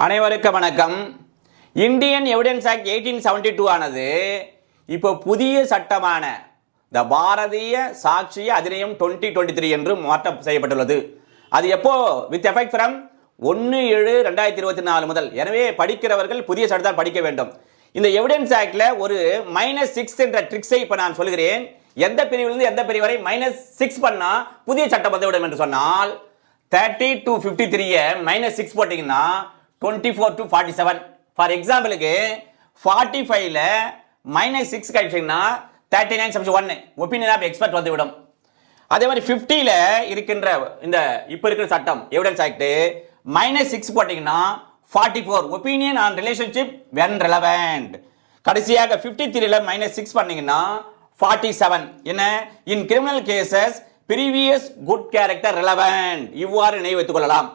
அனைவருக்கும் வணக்கம். Indian evidence act 1872 ஆனது இப்போ புதிய சட்டமான த பாரதிய சாட்சிய அதிநியம் 2023 என்று மாற்றம் செய்யப்பட்டுள்ளது. அது எப்போ வித் எஃபெக்ட் ஃப்ரம் 1/7/2024 முதல். எனவே படிக்கிறவர்கள் புதிய சட்டத்தை படிக்க வேண்டும். இந்த எவிடன்ஸ் ஆக்ட்ல ஒரு -6 என்ற ட்ரிக்ஸை இப்ப நான் சொல்கிறேன். எந்த பிரிவிலிருந்து எந்த பிரிவு வரை -6 பண்ணா புதிய சட்டம் வந்துவிடும் என்று சொன்னால் 30 to 53 -6 போட்டீங்கன்னா 24 to 47. ஃபார் எக்ஸாம்பிளுக்கு 45ல -6 கழிச்சீங்கன்னா 39/1 ஒப்பீனியன் ஆஃப் எக்ஸ்பர்ட் வந்துவிடும். அதே மாதிரி 50ல இருக்கின்ற இந்த இப்ப இருக்கிற சட்டம் எவிடன்ஸ் ஆக்ட் -6 போட்டீங்கன்னா 44 opinion on relationship when relevant. கடைசியாக 53ல -6 பண்ணீங்கன்னா 47 என்ன இன் criminal cases previous good character relevant. இவ்வாறு நினைவு வைத்துக் கொள்ளலாம்.